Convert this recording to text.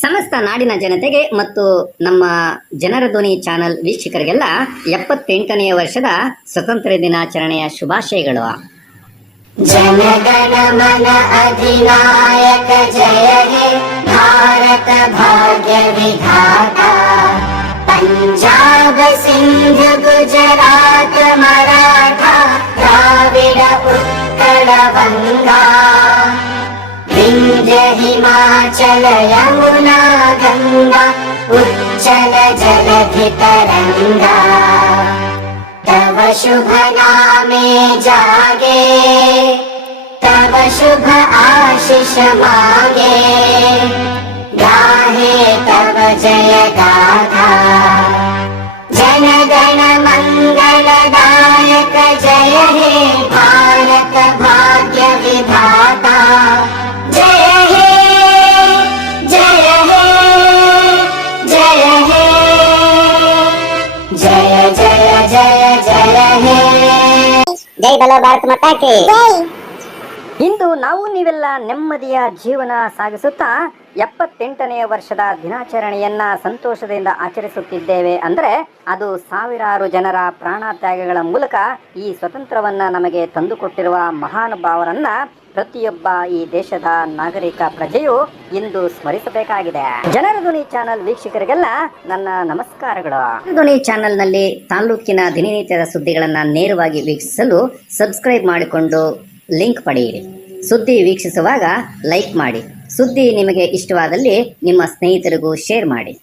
ಸಮಸ್ತ ನಾಡಿನ ಜನತೆಗೆ ಮತ್ತು ನಮ್ಮ ಜನರ ಧ್ವನಿ ಚಾನೆಲ್ ವೀಕ್ಷಕರಿಗೆಲ್ಲ ಎಪ್ಪತ್ತೆಂಟನೆಯ ವರ್ಷದ ಸ್ವತಂತ್ರ ದಿನಾಚರಣೆಯ ಶುಭಾಶಯಗಳು. ಜನಗಣಮನ ಅಧಿನಾಯಕ ಜಯ ಭಾರತ ಪಂಜಾಬ, ಸಿಂಧ, ಗುಜರಾತ, ಮರಾಠ ಉತ್ಕಳ ಬಂಗಾ यमुना गङ्गा उच्चल जलधि तरङ्गा तव शुभ नामे जागे तव शुभ आशिष मागे ಜಯ ಜಯ ಭಾರತ ಮಾತಾಕೆ. ಇಂದು ನಾವು ನೀವೆಲ್ಲ ನೆಮ್ಮದಿಯ ಜೀವನ ಸಾಗಿಸುತ್ತಾ ಎಪ್ಪತ್ತೆಂಟನೆಯ ವರ್ಷದ ದಿನಾಚರಣೆಯನ್ನ ಸಂತೋಷದಿಂದ ಆಚರಿಸುತ್ತಿದ್ದೇವೆ ಅಂದ್ರೆ ಅದು ಸಾವಿರಾರು ಜನರ ಪ್ರಾಣತ್ಯಾಗಗಳ ಮೂಲಕ ಈ ಸ್ವತಂತ್ರವನ್ನ ನಮಗೆ ತಂದುಕೊಟ್ಟಿರುವ ಮಹಾನುಭಾವರನ್ನ ಪ್ರತಿಯೊಬ್ಬ ಈ ದೇಶದ ನಾಗರಿಕ ಪ್ರಜೆಯು ಇಂದು ಸ್ಮರಿಸಬೇಕಾಗಿದೆ. ಜನರ ಧ್ವನಿ ಚಾನೆಲ್ ವೀಕ್ಷಕರಿಗೆಲ್ಲ ನನ್ನ ನಮಸ್ಕಾರಗಳು. ಧ್ವನಿ ಚಾನೆಲ್ನಲ್ಲಿ ತಾಲೂಕಿನ ದಿನನಿತ್ಯದ ಸುದ್ದಿಗಳನ್ನ ನೇರವಾಗಿ ವೀಕ್ಷಿಸಲು ಸಬ್ಸ್ಕ್ರೈಬ್ ಮಾಡಿಕೊಂಡು ಲಿಂಕ್ ಪಡೆಯಿರಿ. ಸುದ್ದಿ ವೀಕ್ಷಿಸುವಾಗ ಲೈಕ್ ಮಾಡಿ. ಸುದ್ದಿ ನಿಮಗೆ ಇಷ್ಟವಾದಲ್ಲಿ ನಿಮ್ಮ ಸ್ನೇಹಿತರಿಗೂ ಶೇರ್ ಮಾಡಿ.